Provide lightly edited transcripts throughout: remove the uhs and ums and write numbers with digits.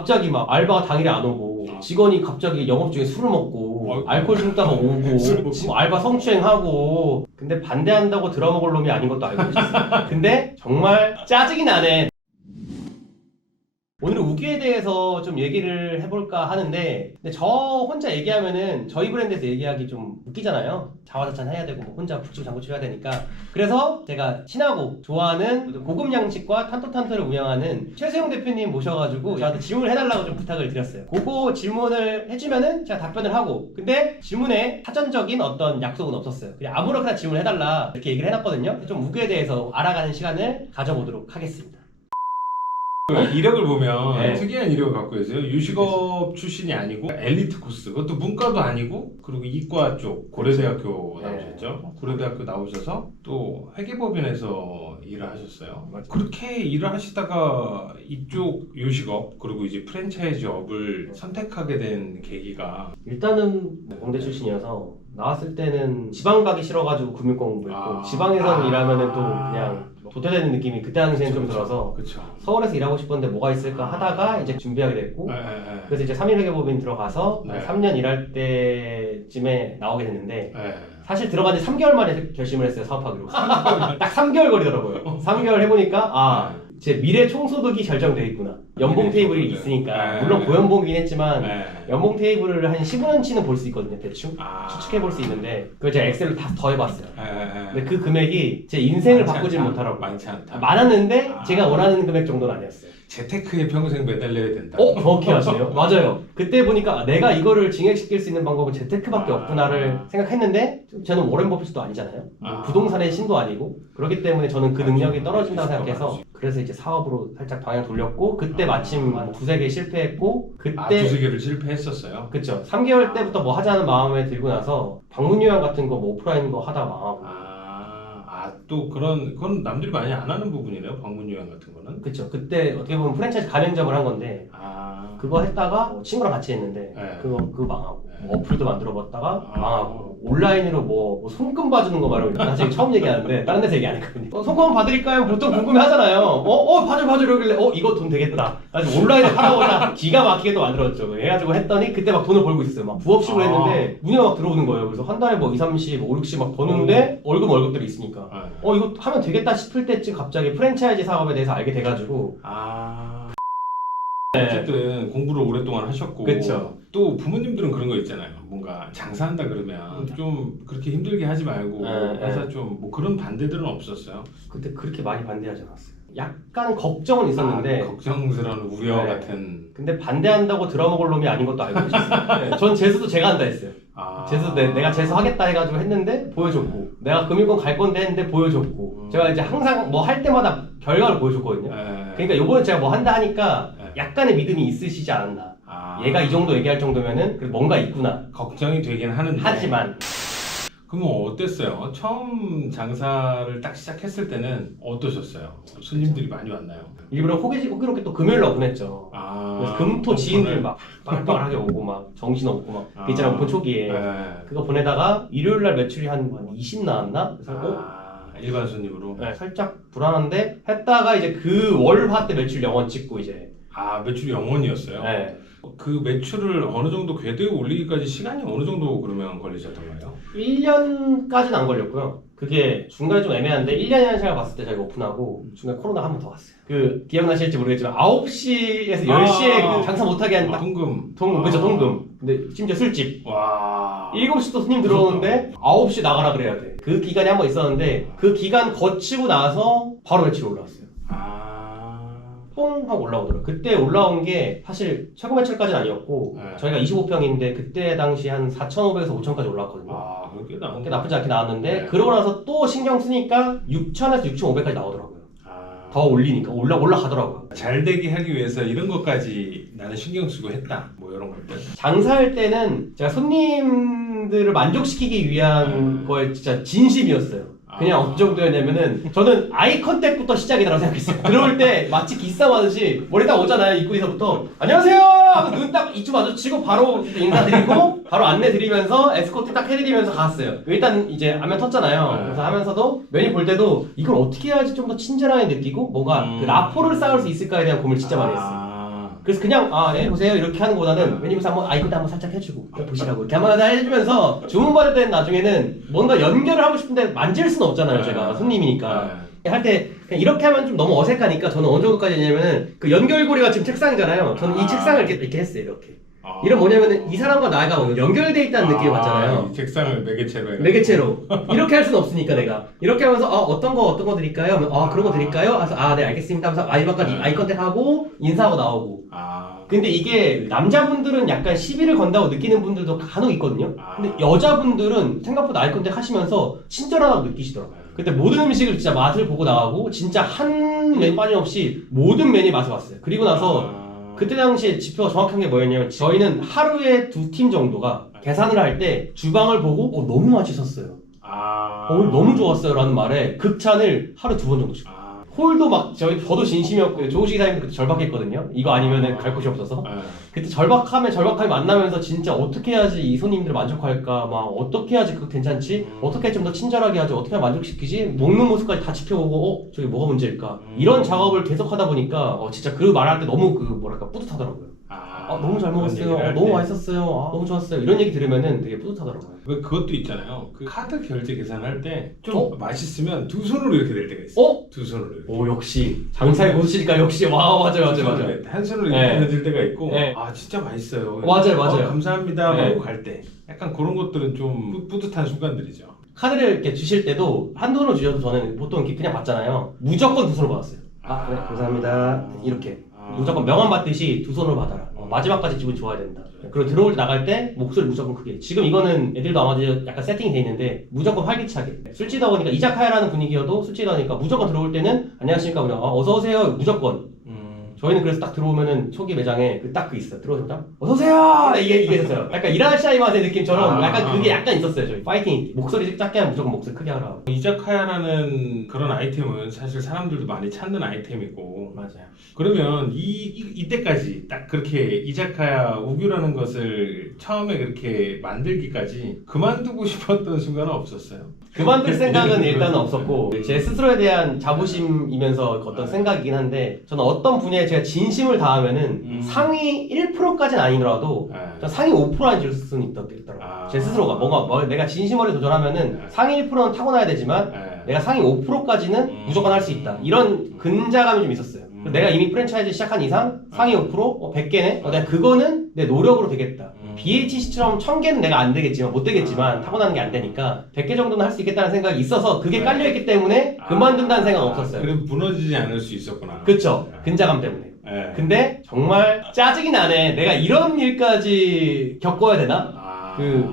갑자기 막 알바가 당일에 안 오고 직원이 갑자기 영업 중에 술을 먹고 알코올 줍다가 오고 지금 알바 성추행하고 근데 반대한다고 들어먹을 놈이 아닌 것도 알고 계셨어요. 근데 정말 짜증이 나네. 오늘은 우기에 대해서 좀 얘기를 해볼까 하는데 근데 저 혼자 얘기하면은 저희 브랜드에서 얘기하기 좀 웃기잖아요. 자화자찬해야 되고 뭐 혼자 북치고 장구치고 해야 되니까 그래서 제가 친하고 좋아하는 고급 양식과 탄토탄토를 운영하는 최수영 대표님 모셔가지고 저한테 질문을 해달라고 좀 부탁을 드렸어요. 그거 질문을 해주면은 제가 답변을 하고 근데 질문에 사전적인 어떤 약속은 없었어요. 그냥 아무렇게나 질문을 해달라 이렇게 얘기를 해놨거든요. 좀 우기에 대해서 알아가는 시간을 가져보도록 하겠습니다. 이력을 보면 네. 특이한 이력을 갖고 계세요. 유식업 출신이 아니고 엘리트 코스, 그것도 문과도 아니고 그리고 이과 쪽 고려대학교 나오셨죠. 고려대학교 나오셔서 또 회계법인에서 일을 하셨어요. 그렇게 일을 하시다가 이쪽 유식업 그리고 이제 프랜차이즈업을 선택하게 된 계기가 일단은 공대 출신이어서 나왔을 때는 지방 가기 싫어가지고 금융권 공부했고 지방에서 일하면은 또 그냥 도태되는 느낌이 그때 당시에는 좀 들어서 그쵸. 서울에서 일하고 싶었는데 뭐가 있을까 하다가 이제 준비하게 됐고 그래서 이제 3일 회계법인 들어가서 3년 일할 때쯤에 나오게 됐는데 사실 들어간 지 3개월 만에 결심을 했어요. 사업하기로. 딱 3개월 거리더라고요. 3개월 해보니까 제 미래 총소득이 결정되어 있구나. 연봉 테이블이 있으니까 물론 고연봉이긴 했지만 연봉 테이블을 한 15년치는 볼 수 있거든요. 대충 추측해 볼 수 있는데 그걸 제가 엑셀로 다 더해봤어요. 근데 그 금액이 제 인생을 바꾸질 못하라고. 많지 않다. 많았는데 제가 원하는 금액 정도는 아니었어요. 재테크에 평생 매달려야 된다. 정확히 하시네요. 맞아요. 그때 보니까 내가 이거를 증액시킬 수 있는 방법은 재테크밖에 없구나를 생각했는데 저는 워렌 버핏도 아니잖아요. 부동산의 신도 아니고 그렇기 때문에 저는 그 능력이 떨어진다고 생각해서 그래서 이제 사업으로 살짝 방향 돌렸고 그때 마침 두세 개 실패했고 그때 두세 개를 실패했었어요. 그쵸. 3개월 때부터 뭐 하자는 마음에 들고 나서 방문 요양 같은 거 뭐 오프라인 거 하다 망하고 또 그건 남들이 많이 안 하는 부분이네요. 방문 요양 같은 거는. 그쵸. 그때 어떻게 보면 프랜차이즈 가맹점을 한 건데 그거 했다가 친구랑 같이 했는데 그거 망하고 어플도 만들어봤다가 망하고 온라인으로 뭐 손금 봐주는 거 말하고 나 지금 처음 얘기하는데 다른 데서 얘기 안 했거든요. 손금 봐드릴까요? 보통 궁금해 하잖아요. 봐줘 이러길래 이거 돈 되겠다. 그래서 온라인에 팔아보자. 기가 막히게 또 만들었죠. 해가지고 했더니 그때 막 돈을 벌고 있었어요. 막 부업식으로 했는데 문의가 막 들어오는 거예요. 그래서 한 달에 뭐 2, 30, 5, 60 막 버는데 월급들이 있으니까 이거 하면 되겠다 싶을 때쯤 갑자기 프랜차이즈 사업에 대해서 알게 돼가지고 어쨌든 공부를 오랫동안 하셨고 그쵸. 또 부모님들은 그런 거 있잖아요. 뭔가 장사한다 그러면 좀 그렇게 힘들게 하지 말고 해서 좀 뭐 그런 반대들은 없었어요? 그때 그렇게 많이 반대하지 않았어요. 약간 걱정은 있었는데 걱정스러운 우려 같은. 근데 반대한다고 들어먹을 놈이 아닌 것도 알고 계셨어요. 전 재수도 제가 한다 했어요. 재수 내가 재수하겠다 해가지고 했는데 보여줬고 내가 금융권 갈 건데 했는데 보여줬고 제가 이제 항상 뭐 할 때마다 결과를 보여줬거든요. 그러니까 요번에 제가 뭐 한다 하니까 약간의 믿음이 있으시지 않았나. 얘가 이 정도 얘기할 정도면은 그래도 뭔가 있구나. 걱정이 되긴 하는데. 하지만 그럼 어땠어요? 처음 장사를 딱 시작했을 때는 어떠셨어요? 손님들이 많이 왔나요? 일부러 호기롭게 또 금요일에 오픈했죠. 그래서 금토 지인들 막 빠글빠글하게 오고 막 정신없고 막 있잖아 오픈 초기에 그거 보내다가 일요일날 매출이 한 20 나왔나? 그래서 일반 손님으로? 살짝 불안한데 했다가 이제 그 월화 때 매출 0원 찍고 이제 매출이 0원이었어요? 그 매출을 어느 정도 궤도에 올리기까지 시간이 어느 정도 그러면 걸리셨던 거예요? 1년까지는 안 걸렸고요. 그게 중간에 좀 애매한데 1년이라는 시간을 봤을 때 저희가 오픈하고 중간에 코로나가 한 번 더 왔어요. 그 기억나실지 모르겠지만 9시에서 10시에 그 장사 못하게 한 통금. 그쵸 통금. 근데 심지어 술집 7시도 손님 들어오는데 9시 나가라 그래야 돼. 그 기간이 한 번 있었는데 그 기간 거치고 나서 바로 매출이 올라왔어요. 뽕 하고 올라오더라고요. 그때 올라온 게 사실 최고 매출까지는 아니었고 저희가 25평인데 그때 당시 한 4,500에서 5,000까지 올라왔거든요. 꽤 나쁘지 않게 나왔는데 그러고 나서 또 신경 쓰니까 6,000에서 6,500까지 나오더라고요. 더 올리니까 올라가더라고요. 잘 되게 하기 위해서 이런 것까지 나는 신경 쓰고 했다. 뭐 이런 것들. 장사할 때는 제가 손님들을 만족시키기 위한 거에 진짜 진심이었어요. 그냥 어느 정도였냐면은 저는 아이 컨택부터 시작이라고 생각했어요. 들어올 때 마치 기싸움 하듯이 머리 딱 오잖아요. 입구에서부터 안녕하세요 하고 눈 딱 이쪽 마주치고 바로 인사드리고 바로 안내 드리면서 에스코트 딱 해드리면서 갔어요. 일단 이제 안면 텄잖아요. 그래서 하면서도 메뉴 볼 때도 이걸 어떻게 해야지 좀 더 친절하게 느끼고 뭔가 그 라포를 쌓을 수 있을까에 대한 고민을 진짜 많이 했어요. 그래서 그냥 네, 보세요 이렇게 하는 거보다는 메뉴에서 한번 아이콘 한번 살짝 해주고 보시라고 이렇게 한번 다 해주면서 주문받을 때는 나중에는 뭔가 연결을 하고 싶은데 만질 수는 없잖아요. 제가 손님이니까. 할 때 그냥 이렇게 하면 좀 너무 어색하니까 저는 어느 정도까지 했냐면은 그 연결고리가 지금 책상이잖아요. 저는 이 책상을 이렇게 했어요. 이렇게. 이런 뭐냐면은 이 사람과 나가 연결돼 있다는 느낌을 받잖아요. 이 책상을 매개체로 해가지고. 매개체로. 이렇게 할 수는 없으니까 내가. 이렇게 하면서 어떤 거 드릴까요? 그런 거 드릴까요? 그래서 네 알겠습니다 하면서 아이 컨택하고 인사하고 나오고. 근데 이게 남자분들은 약간 시비를 건다고 느끼는 분들도 간혹 있거든요. 근데 여자분들은 생각보다 아이 컨택 하시면서 친절하다고 느끼시더라고요. 그때 모든 음식을 진짜 맛을 보고 나가고 진짜 한 메뉴 빠짐없이 모든 메뉴 맛을 봤어요. 그리고 나서 그때 당시에 지표가 정확한 게 뭐였냐면 저희는 하루에 2팀 정도가 계산을 할 때 주방을 보고 너무 맛있었어요. 너무 좋았어요 라는 말에 극찬을 하루 2번 정도씩. 홀도 막 저도 진심이었고요. 조우식 사장님도 그때 절박했거든요. 이거 아니면은 갈 곳이 없어서. 그때 절박함이 만나면서 진짜 어떻게 해야지 이 손님들을 만족할까, 막 어떻게 해야지 그거 괜찮지, 어떻게 좀 더 친절하게 하지, 어떻게 하면 만족시키지, 먹는 모습까지 다 지켜보고 저게 뭐가 문제일까 이런 작업을 계속 하다 보니까 진짜 그 말할 때 너무 뭐랄까 뿌듯하더라고요. 너무 잘 먹었어요. 너무 맛있었어요. 너무 좋았어요. 이런 얘기 들으면은 되게 뿌듯하더라고요. 그것도 있잖아요. 그 카드 결제 계산할 때 좀 맛있으면 두 손으로 이렇게 낼 때가 있어요. 두 손으로 이렇게. 역시 장사의 고수시니까 역시 맞아요. 한 손으로 이렇게 내줄 때가 있고 진짜 맛있어요. 맞아요. 감사합니다 하고 갈 때 약간 그런 것들은 좀 뿌듯한 순간들이죠. 카드를 이렇게 주실 때도 한 손으로 주셔도 저는 보통 이렇게 그냥 받잖아요. 무조건 두 손으로 받았어요. 네, 감사합니다. 이렇게. 무조건 명함 받듯이 두 손으로 받아라. 마지막까지 기분 좋아야 된다. 그리고 들어올 때 나갈 때 목소리 무조건 크게. 지금 이거는 애들도 아마 약간 세팅이 돼 있는데 무조건 활기차게. 술집이다 보니까 이자카야라는 분위기여도 술집이다 보니까 무조건 들어올 때는 안녕하십니까 그냥 어서 오세요 무조건. 저희는 그래서 딱 들어오면은 초기 매장에 딱 그 있어요. 들어오자마자 어서 오세요 이게 있었어요. 약간 이라샤이 맛의 느낌처럼 약간 그게 약간 있었어요. 저희 파이팅 목소리 작게 하면 무조건 목소리 크게 하라고. 이자카야라는 그런 아이템은 사실 사람들도 많이 찾는 아이템이고. 맞아요. 그러면 이때까지 딱 그렇게 이자카야 우규라는 것을 처음에 그렇게 만들기까지 그만두고 싶었던 순간은 없었어요? 그만둘 생각은 일단은 없었고 제 스스로에 대한 자부심이면서 어떤 생각이긴 한데 저는 어떤 분야에 제가 진심을 다하면은 상위 1%까지는 아니더라도 상위 5%는 줄 수는 있더라고요. 제 스스로가 뭔가 내가 진심어리 도전하면은 상위 1%는 타고나야 되지만 내가 상위 5%까지는 무조건 할 수 있다. 이런 근자감이 좀 있었어요. 내가 이미 프랜차이즈 시작한 이상 상위 5%? 100개네? 내가 그거는 내 노력으로 되겠다. BHC처럼 1000개는 내가 안 되겠지만, 못 되겠지만, 타고나는 게 안 되니까, 100개 정도는 할 수 있겠다는 생각이 있어서, 그게 깔려있기 때문에, 그만둔다는 생각은 없었어요. 그럼 무너지지 않을 수 있었구나. 그쵸. 근자감 때문에. 근데, 정말 짜증이 나네. 내가 이런 일까지 겪어야 되나?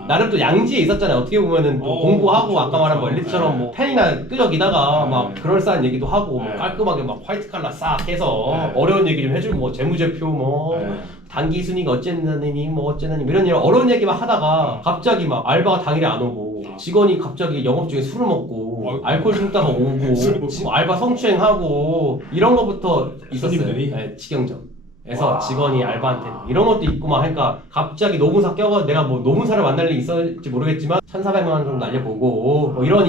나름 또 양지에 있었잖아요. 어떻게 보면은 또 공부하고 그쵸, 아까 말한 뭐 엘리트처럼 뭐 펜이나 끄적이다가 막 그럴싸한 얘기도 하고 뭐 깔끔하게 막 화이트 칼라 싹 해서 어려운 얘기 좀 해주고 뭐 재무제표 뭐 단기 순위가 어쨌느니 뭐 어쨌느니 이런 어려운 얘기만 하다가 갑자기 막 알바가 당일에 안 오고 직원이 갑자기 영업 중에 술을 먹고 알코올 중독자가 오고 지금 알바 성추행하고 이런 거부터 있었어요. 네, 직영점. 에서 직원이 알바한테 이런 것도 있고 막 하니까 갑자기 노무사 껴가 내가 뭐 노무사를 만날 일이 있었을지 모르겠지만 1,400만 원 정도 날려보고 뭐 이런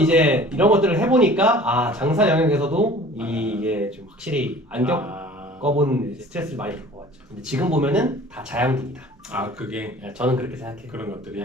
것들을 해보니까 장사 영역에서도 이게 좀 확실히 안 겪어본 스트레스를 많이 겪어왔죠. 근데 지금 보면은 다 자양분이다. 그게 저는 그렇게 생각해요. 그런 것들이.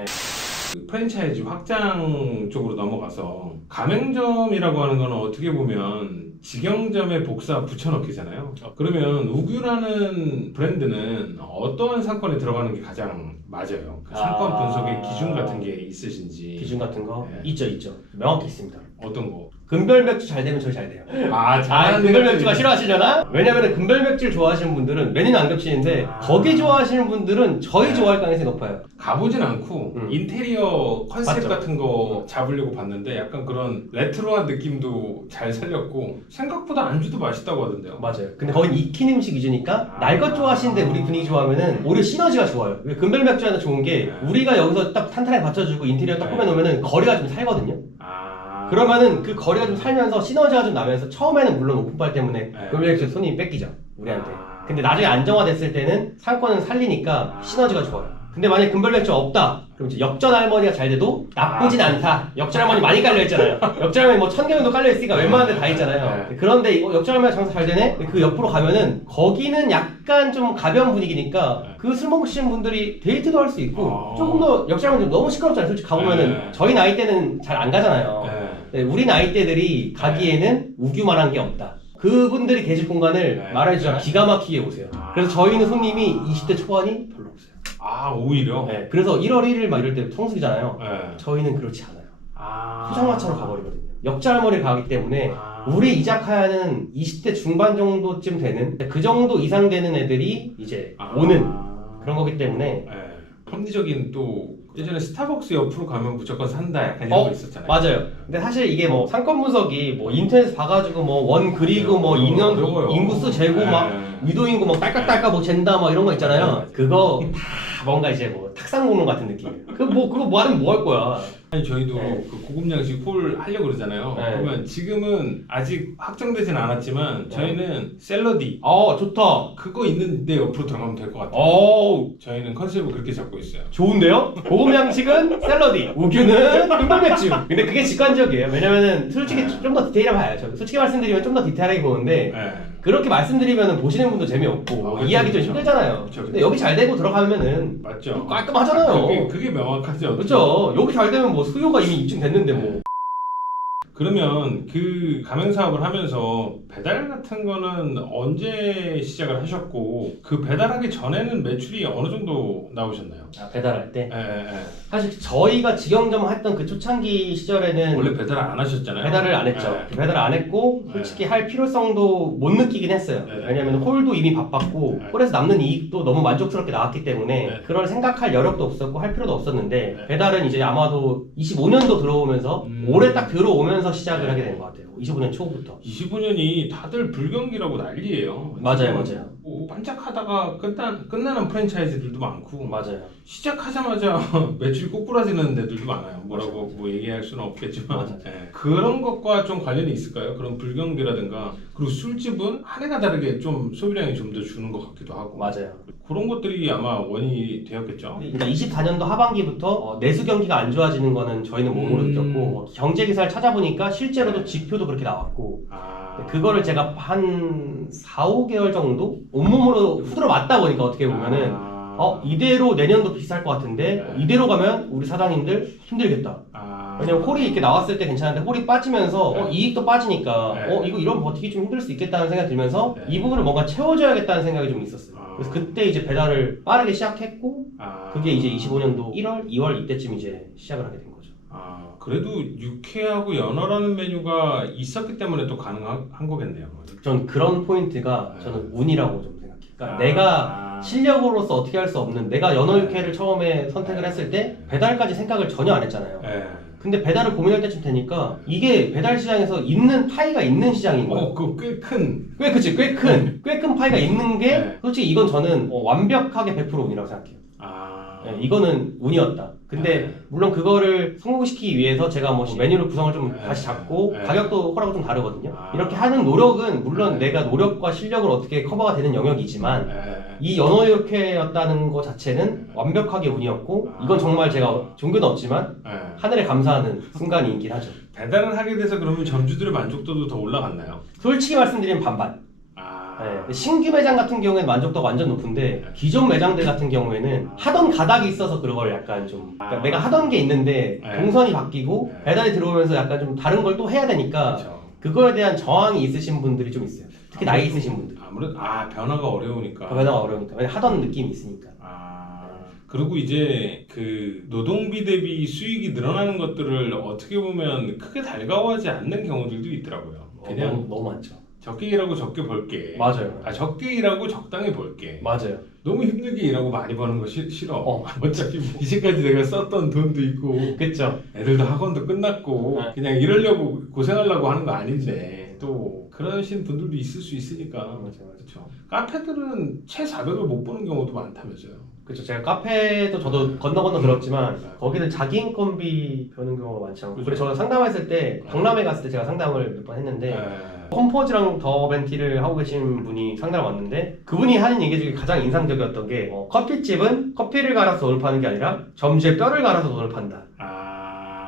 그 프랜차이즈 확장 쪽으로 넘어가서 가맹점이라고 하는 거는 어떻게 보면 직영점에 복사 붙여넣기잖아요. 그러면 우규라는 브랜드는 어떠한 상권에 들어가는 게 가장 맞아요? 그 상권 분석의 기준 같은 게 있으신지. 기준 같은 거? 있죠. 명확히 있습니다. 어떤 거? 금별맥주 잘 되면 저희 잘 돼요. 잘하는 금별맥주가 싫어하시려나? 왜냐면 금별맥주를 좋아하시는 분들은 메뉴는 안 겹치는데 거기 좋아하시는 분들은 저희 좋아할 가능성이 높아요. 가보진 않고 인테리어 컨셉 맞죠? 같은 거 잡으려고 봤는데 약간 그런 레트로한 느낌도 잘 살렸고 생각보다 안주도 맛있다고 하던데요. 맞아요. 근데 거긴 익힌 음식 위주니까 날 것 좋아하시는데 우리 분위기 좋아하면은 오히려 시너지가 좋아요. 금별맥주 하나 좋은 게 우리가 여기서 딱 탄탄하게 받쳐주고 인테리어 딱 꾸며놓으면은 거리가 좀 살거든요. 그러면은 그 거리가 좀 살면서 시너지가 좀 나면서 처음에는 물론 오픈빨 때문에 금별맥주 손님이 뺏기죠 우리한테. 근데 나중에 안정화됐을 때는 상권은 살리니까 시너지가 좋아요. 근데 만약에 금별배짱 없다. 그럼 이제 역전 할머니가 잘 돼도 나쁘진 않다. 역전 할머니 많이 깔려있잖아요. 역전 할머니 뭐 1000개 정도 깔려있으니까 웬만한 데 다 있잖아요. 그런데 역전 할머니 장사 잘 되네? 그 옆으로 가면은 거기는 약간 좀 가벼운 분위기니까 그 술 먹으시는 분들이 데이트도 할 수 있고 조금 더 역전 할머니 너무 시끄럽잖아요. 솔직히 가보면은 저희 나이 때는 잘 안 가잖아요. 우리 나이 때들이 가기에는 우규만한 게 없다. 그분들이 계실 공간을 말해주자 기가 막히게 오세요. 그래서 저희는 손님이 20대 초반이 별로 없어요. 아 오히려? 네, 그래서 1월 1일 막 이럴 때 성수기잖아요. 네. 저희는 그렇지 않아요. 포장마차로 가버리거든요. 역잘머리를 가기 때문에 우리 이자카야는 20대 중반 정도쯤 되는 그 정도 이상 되는 애들이 이제 오는 그런 거기 때문에 합리적인 또 예전에 스타벅스 옆으로 가면 무조건 산다 약간 이런 거 있었잖아요. 맞아요. 근데 사실 이게 뭐 상권 분석이 뭐 인터넷 봐가지고 뭐 원 그리고 뭐 인원 인구수 재고 막 유도인구 뭐 딸깍딸깍 뭐 잰다 막 이런 거 있잖아요. 그거 다 뭔가 이제 뭐 탁상 공론 같은 느낌이에요. 그거 뭐 하면 뭐 할 거야. 아니 저희도 그 고급 양식 홀 하려고 그러잖아요. 그러면 지금은 아직 확정되진 않았지만 저희는 샐러디 좋다. 그거 있는데 옆으로 들어가면 될 것 같아요. 저희는 컨셉을 그렇게 잡고 있어요. 좋은데요? 고급 양식은 샐러디, 우규는 금별맥주. 근데 그게 직관적이에요. 왜냐면은 솔직히 좀 더 디테일하게 봐야죠. 솔직히 말씀드리면 좀 더 디테일하게 보는데 그렇게 말씀드리면 보시는 분도 재미없고 이해하기 좀 힘들잖아요. 그쵸. 근데 여기 잘 되고 들어가면은 맞죠? 깔끔하잖아요. 그게 명확하죠. 그렇죠. 여기 잘 되면 뭐 수요가 이미 입증됐는데 뭐. 그러면 그 가맹 사업을 하면서 배달 같은 거는 언제 시작을 하셨고 그 배달하기 전에는 매출이 어느 정도 나오셨나요? 배달할 때? 예. 사실 저희가 직영점 했던 그 초창기 시절에는 원래 배달을 안 하셨잖아요. 배달을 안 했죠. 배달을 안 했고 솔직히 할 필요성도 못 느끼긴 했어요. 왜냐면 홀도 이미 바빴고 홀에서 남는 이익도 너무 만족스럽게 나왔기 때문에 그걸 생각할 여력도 없었고 할 필요도 없었는데 배달은 이제 아마도 25년도 들어오면서 올해 딱 들어오면서 시작을 하게 된 것 같아요. 25년 초부터. 25년이 다들 불경기라고 난리예요. 맞아요. 뭐 반짝하다가 끝나는 프랜차이즈들도 많고. 맞아요. 시작하자마자 매출이 꼬꾸라지는 데들도 많아요. 뭐라고 뭐 얘기할 수는 없겠지만 그런 것과 좀 관련이 있을까요? 그런 불경기라든가 그리고 술집은 한 해가 다르게 좀 소비량이 좀 더 주는 것 같기도 하고. 맞아요. 그런 것들이 아마 원인이 되었겠죠. 그러니까 24년도 하반기부터 내수 경기가 안 좋아지는 거는 저희는 몸으로 느꼈고 경제 기사를 찾아보니까 실제로도 지표도 그렇게 나왔고 그거를 제가 한 4, 5개월 정도 온몸으로 후들어 맞다 보니까 어떻게 보면은 이대로 내년도 비쌀 것 같은데 이대로 가면 우리 사장님들 힘들겠다. 왜냐면 홀이 이렇게 나왔을 때 괜찮은데 홀이 빠지면서 이익도 빠지니까 이거 이런 버티기 좀 힘들 수 있겠다는 생각이 들면서 이 부분을 뭔가 채워줘야겠다는 생각이 좀 있었어요. 그래서 그때 이제 배달을 빠르게 시작했고 그게 이제 25년도 1월, 2월 이때쯤 이제 시작을 하게 된 거죠. 그래도 육회하고 연어라는 메뉴가 있었기 때문에 또 가능한 거겠네요. 전 그런 포인트가 저는 운이라고 좀 생각해요. 그러니까 내가 실력으로서 어떻게 할 수 없는 내가 연어 육회를 처음에 선택을 했을 때 배달까지 생각을 전혀 안 했잖아요. 근데 배달을 고민할 때쯤 되니까 이게 배달 시장에서 있는 파이가 있는 시장인 거예요. 그거 꽤 큰. 꽤 큰 파이가 있는 게 솔직히 이건 저는 완벽하게 100% 운이라고 생각해요. 이거는 운이었다. 근데 물론 그거를 성공시키기 위해서 제가 뭐 메뉴를 구성을 좀 다시 잡고 가격도 홀하고 좀 다르거든요. 이렇게 하는 노력은 물론 내가 노력과 실력을 어떻게 커버가 되는 영역이지만 이 연어 육회였다는 것 자체는 완벽하게 운이었고 이건 정말 제가 종교는 없지만 하늘에 감사하는 순간이긴 하죠. 배달을 하게 돼서 그러면 점주들의 만족도도 더 올라갔나요? 솔직히 말씀드리면 반반. 신규 매장 같은 경우에는 만족도가 완전 높은데 기존 매장들 같은 경우에는 하던 가닥이 있어서 그걸 약간 좀 그러니까 내가 하던 게 있는데 동선이 바뀌고 배달이 들어오면서 약간 좀 다른 걸 또 해야 되니까 그거에 대한 저항이 있으신 분들이 좀 있어요. 특히 나이 있으신 분들. 아무래도 변화가 어려우니까. 변화가 어려우니까. 왜냐면 하던 느낌이 있으니까. 그리고 이제 그 노동비 대비 수익이 늘어나는 것들을 어떻게 보면 크게 달가워하지 않는 경우들도 있더라고요. 그냥 너무 많죠. 적게 일하고 적게 벌게. 맞아요. 적게 일하고 적당히 벌게. 맞아요. 너무 힘들게 일하고 많이 버는 거 싫어. 어차피 뭐 이제까지 내가 썼던 돈도 있고. 그쵸. 애들도 학원도 끝났고 그냥 이러려고 고생하려고 하는 거 아닌데 또 그러신 분들도 있을 수 있으니까. 맞아요. 그렇죠. 카페들은 채 400을 못 버는 경우도 많다면서요. 그렇죠. 제가 카페도 저도 건너 들었지만 거기는 자기 인건비 버는 경우가 많지 않고 그래서 저 상담했을 때 박람회 갔을 때 제가 상담을 몇 번 했는데 컴포즈랑 더벤티를 하고 계신 분이 상담을 왔는데 그분이 하는 얘기 중에 가장 인상적이었던 게 커피집은 커피를 갈아서 돈을 파는 게 아니라 점주의 뼈를 갈아서 돈을 판다.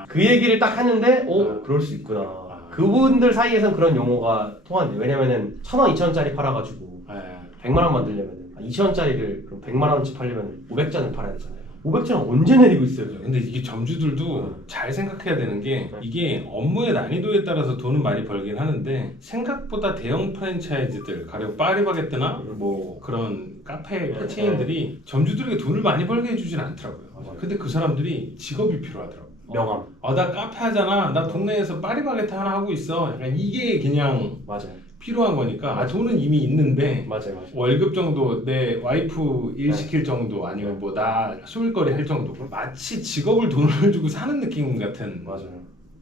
그 얘기를 딱 하는데 그럴 수 있구나. 그분들 사이에선 그런 용어가 통하는데 왜냐면은 1,000원, 2,000원짜리 팔아가지고 100만 원 만들려면 2,000원짜리를 100만 원치 팔려면 500잔을 팔아야 되잖아요. 500잔은 언제 내리고 있어요? 근데 이게 점주들도 잘 생각해야 되는 게 이게 업무의 난이도에 따라서 돈은 많이 벌긴 하는데 생각보다 대형 프랜차이즈들 가령 파리바게뜨나 뭐 그런 카페 체인들이 점주들에게 돈을 많이 벌게 해주진 않더라고요. 근데 그 사람들이 직업이 필요하더라고요. 명함. 나 카페 하잖아. 나 동네에서 파리바게뜨 하나 하고 있어. 약간 이게 그냥 필요한 거니까 돈은 이미 있는데 맞아요. 월급 정도 내 와이프 일 시킬 정도 아니면 뭐 나 소일거리 할 정도 마치 직업을 돈을 주고 사는 느낌 같은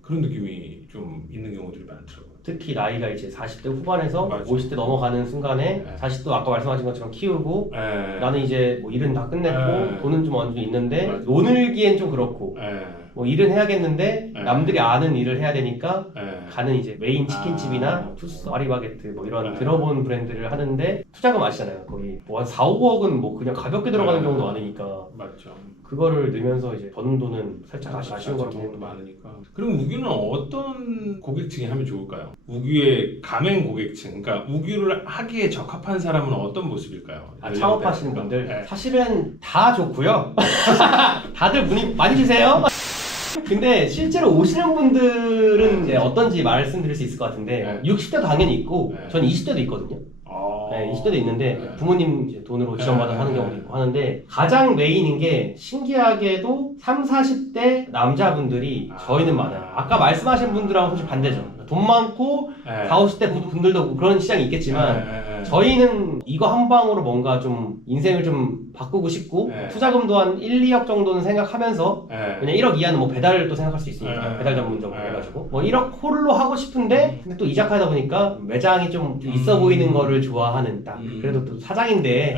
그런 느낌이 좀 있는 경우들이 많더라고요. 특히 나이가 이제 40대 후반에서 50대 넘어가는 순간에 40도 아까 말씀하신 것처럼 키우고 나는 이제 뭐 일은 다 끝냈고 돈은 좀 어느 정도 있는데 노늘기엔 좀 그렇고 뭐 일은 해야겠는데 남들이 아는 일을 해야 되니까 가는 이제 메인 치킨집이나 투스, 파리바게뜨 뭐 이런 들어본 브랜드를 하는데 투자금 아시잖아요. 거기 뭐 한 4, 5억은 뭐 그냥 가볍게 들어가는 경우도 많으니까 맞죠. 그거를 넣으면서 이제 버는 돈은 살짝 아쉬운 거라고 경우도 많으니까. 그럼 우규는 어떤 고객층이 하면 좋을까요? 우규의 가맹 고객층, 그러니까 우규를 하기에 적합한 사람은 어떤 모습일까요? 창업하시는 분들 사실은 다 좋고요. 다들 문의 많이 주세요. 근데 실제로 오시는 분들은 이제 어떤지 말씀드릴 수 있을 것 같은데 60대도 당연히 있고 전 20대도 있거든요. 20대도 있는데 부모님 이제 돈으로 지원받아서 하는 경우도 있고 하는데 가장 메인인 게 신기하게도 30, 40대 남자분들이 저희는 많아요. 아까 말씀하신 분들하고 사실 반대죠. 돈 많고 40, 50대 분들도 그런 시장이 있겠지만 저희는 이거 한 방으로 뭔가 좀 인생을 좀 바꾸고 싶고 투자금도 한 1, 2억 정도는 생각하면서 그냥 1억 이하는 뭐 배달도 생각할 수 있으니까 배달 전문점으로 해가지고 뭐 1억 홀로 하고 싶은데 근데 또 이자카다 보니까 매장이 좀 있어 보이는 거를 좋아하는 딱 그래도 또 사장인데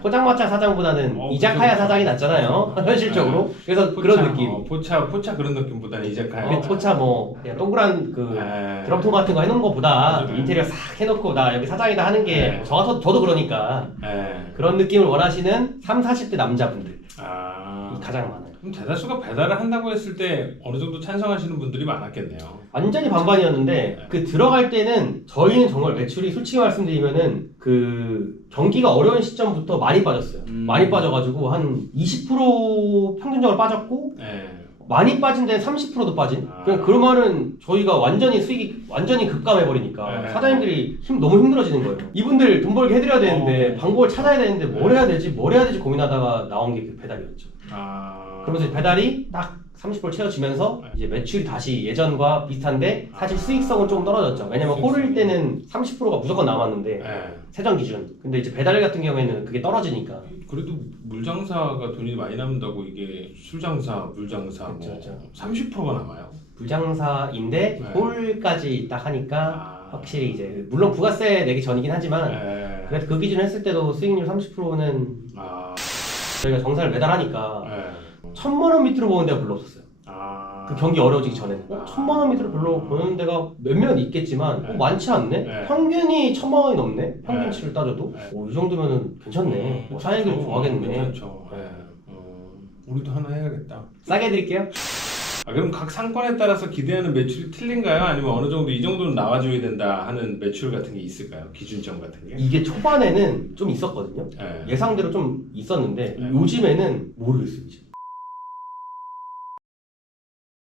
포장마차 사장보다는 이자카야 사장이 낫잖아요. 현실적으로. 그래서 포차, 그런 느낌. 포차 그런 느낌보다는 이자카야. 포차 뭐 그냥 동그란 그 드럼통 같은 거 해놓은 거보다 인테리어 싹 해놓고 나 여기 사장이다 하는 게 저도 그러니까 그런 느낌을 원하시는 30, 40대 남자분들 가장 많아요. 그럼 대다수가 배달을 한다고 했을 때 어느 정도 찬성하시는 분들이 많았겠네요. 완전히 반반이었는데 그 들어갈 때는 저희는 정말 매출이 솔직히 말씀드리면은 그 경기가 어려운 시점부터 많이 빠졌어요. 많이 빠져가지고 한 20% 평균적으로 빠졌고 많이 빠진 데는 30%도 빠진? 그러면은 저희가 완전히 수익이 완전히 급감해버리니까 사장님들이 너무 힘들어지는 거예요. 이분들 돈 벌게 해드려야 되는데 방법을 찾아야 되는데 뭘 해야 되지 고민하다가 나온 게 그 배달이었죠. 그러면서 배달이 딱 30% 채워지면서 이제 매출이 다시 예전과 비슷한데 사실 수익성은 조금 떨어졌죠. 왜냐면 홀일 때는 30%가 무조건 남았는데 세전 기준. 근데 이제 배달 같은 경우에는 그게 떨어지니까. 그래도 물장사가 돈이 많이 남는다고 이게 술장사, 물장사 뭐 30%가 남아요. 물장사인데 홀까지 딱 하니까 확실히 이제 물론 부가세 내기 전이긴 하지만 그래도 그 기준 했을 때도 수익률 30%는 저희가 정산을 매달 하니까 1,000만 원 밑으로 보는 데가 별로 없었어요. 그 경기 어려워지기 전에는 1,000만 원 밑으로 별로 보는 데가 몇몇 있겠지만 많지 않네? 평균이 1,000만 원이 넘네? 평균치를 따져도 이 정도면은 괜찮네. 사장님들 좋아하겠네. 괜찮죠. 우리도 하나 해야겠다. 싸게 해드릴게요. 그럼 각 상권에 따라서 기대하는 매출이 틀린가요? 아니면 어느 정도 이 정도는 나와줘야 된다 하는 매출 같은 게 있을까요? 기준점 같은 게? 이게 초반에는 좀 있었거든요. 예상대로 좀 있었는데 요즘에는 모르겠어요.